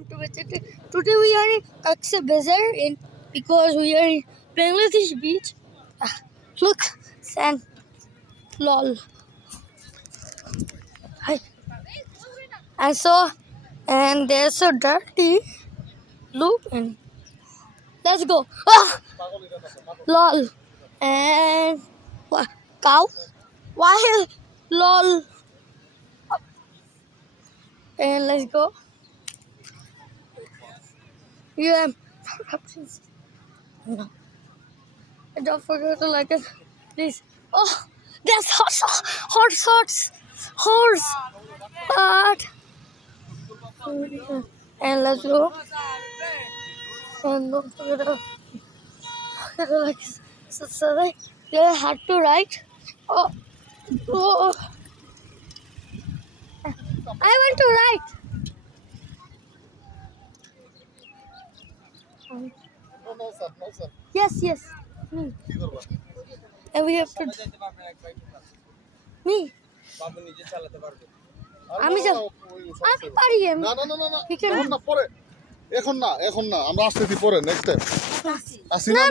welcome to Visit. Today we are in Cox's Bazar because we are in Bangladesh beach. Look, sand, lol. Hi. And they're so dirty. Look and let's go. Lol. And what? Cow? Why? Lol. And let's go. Yeah. No. And don't forget to like it, please. Oh, there's horse. But and let's go. And don't forget to like subscribe. They had to write. Oh, I want to write. No, sir. Yes. Me. And we have to. Me. আমি যাব আমি পারি না We can- এখন না আমরা আসতেছি পরে নেক্সট টাইম আসি না